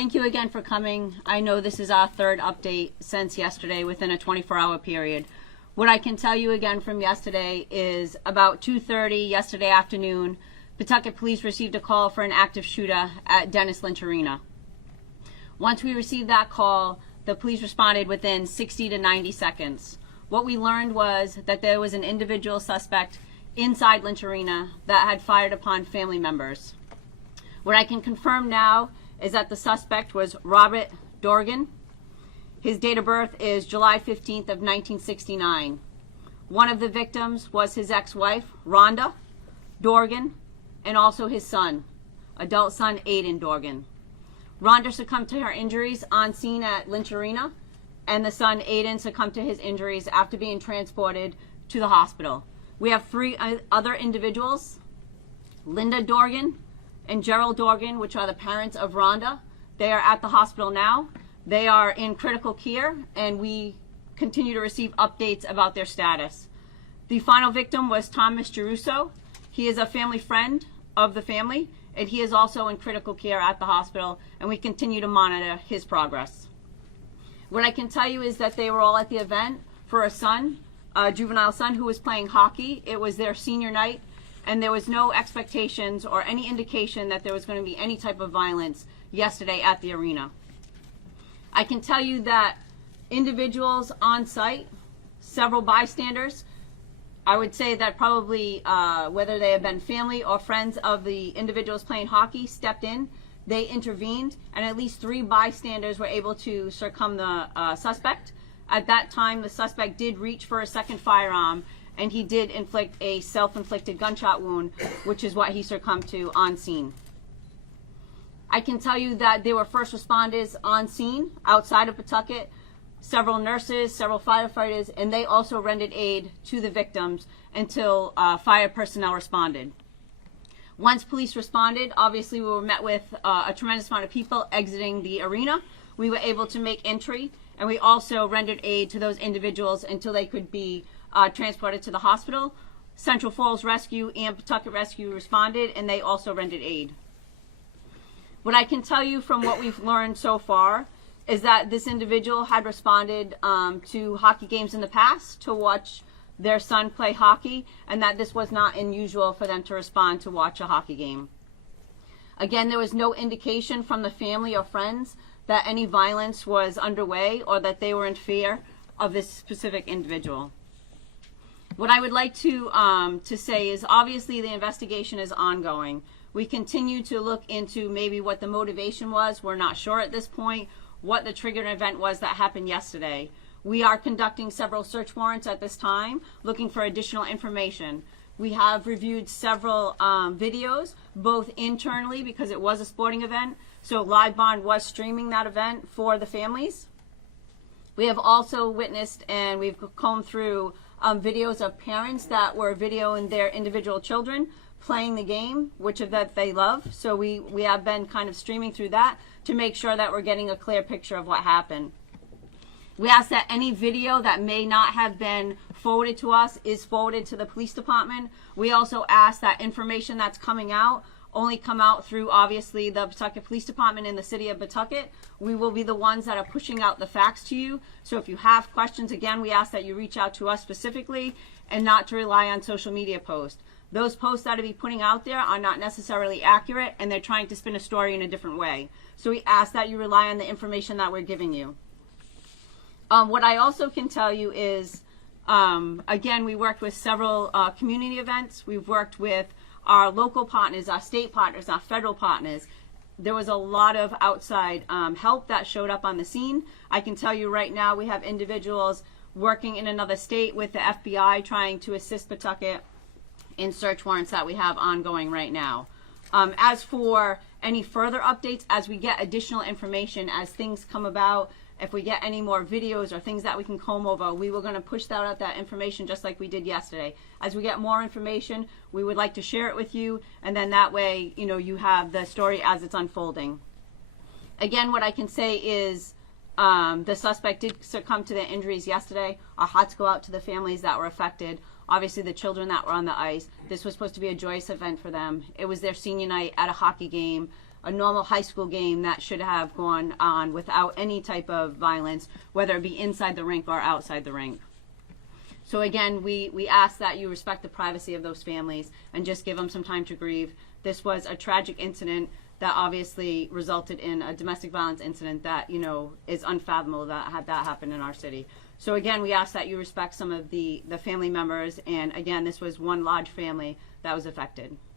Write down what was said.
Thank you again for coming. I know this is our third update since yesterday within a 24-hour period. What I can tell you again from yesterday is about 2:30 yesterday afternoon, Pawtucket police received a call for an active shooter at Dennis Lynch Arena. Once we received that call, the police responded within 60 to 90 seconds. What we learned was that there was an individual suspect inside Lynch Arena that had fired upon family members. What I can confirm now is that the suspect was Robert Dorgan. His date of birth is July 15th of 1969. One of the victims was his ex-wife, Rhonda Dorgan, and also his son, adult son Aiden Dorgan. Rhonda succumbed to her injuries on scene at Lynch Arena, and the son Aiden succumbed to his injuries after being transported to the hospital. We have three other individuals, Linda Dorgan and Gerald Dorgan, which are the parents of Rhonda. They are at the hospital now. They are in critical care, and we continue to receive updates about their status. The final victim was Thomas Geruso. He is a family friend of the family, and he is also in critical care at the hospital, and we continue to monitor his progress. What I can tell you is that they were all at the event for a son, a juvenile son who was playing hockey. It was their senior night, and there was no expectations or any indication that there was going to be any type of violence yesterday at the arena. I can tell you that individuals on site, several bystanders, I would say that probably whether they have been family or friends of the individuals playing hockey, stepped in. They intervened, and at least 3 bystanders were able to circum the suspect. At that time, the suspect did reach for a second firearm, and he did inflict a self-inflicted gunshot wound, which is what he succumbed to on scene. I can tell you that there were first responders on scene outside of Pawtucket, several nurses, several firefighters, and they also rendered aid to the victims until fire personnel responded. Once police responded, obviously we were met with a tremendous amount of people exiting the arena. We were able to make entry, and we also rendered aid to those individuals until they could be transported to the hospital. Central Falls Rescue and Pawtucket Rescue responded, and they also rendered aid. What I can tell you from what we've learned so far is that this individual had responded to hockey games in the past to watch their son play hockey, and that this was not unusual for them to respond to watch a hockey game. Again, there was no indication from the family or friends that any violence was underway or that they were in fear of this specific individual. What I would like to say is obviously the investigation is ongoing. We continue to look into maybe what the motivation was. We're not sure at this point what the triggering event was that happened yesterday. We are conducting several search warrants at this time, looking for additional information. We have reviewed several videos, both internally because it was a sporting event, so Live Bond was streaming that event for the families. We have also witnessed and we've combed through videos of parents that were videoing their individual children playing the game, which of that they love. So we have been kind of streaming through that to make sure that we're getting a clear picture of what happened. We ask that any video that may not have been forwarded to us is forwarded to the police department. We also ask that information that's coming out only come out through obviously the Pawtucket Police Department in the city of Pawtucket. We will be the ones that are pushing out the facts to you. So if you have questions, again, we ask that you reach out to us specifically and not to rely on social media posts. Those posts that are be putting out there are not necessarily accurate, and they're trying to spin a story in a different way. So we ask that you rely on the information that we're giving you. What I also can tell you is, again, we worked with several community events. We've worked with our local partners, our state partners, our federal partners. There was a lot of outside help that showed up on the scene. I can tell you right now we have individuals working in another state with the FBI trying to assist Pawtucket in search warrants that we have ongoing right now. As for any further updates, as we get additional information, as things come about, if we get any more videos or things that we can comb over, we were going to push out that information just like we did yesterday. As we get more information, we would like to share it with you, and then that way, you know, you have the story as it's unfolding. Again, what I can say is the suspect did succumb to their injuries yesterday. Our hearts go out to the families that were affected. Obviously, the children that were on the ice. This was supposed to be a joyous event for them. It was their senior night at a hockey game. a normal high school game that should have gone on without any type of violence, whether it be inside the rink or outside the rink. So again, we ask that you respect the privacy of those families and just give them some time to grieve. This was a tragic incident that obviously resulted in a domestic violence incident that, you know, is unfathomable that had that happen in our city. So again, we ask that you respect some of the family members, and again, this was one large family that was affected.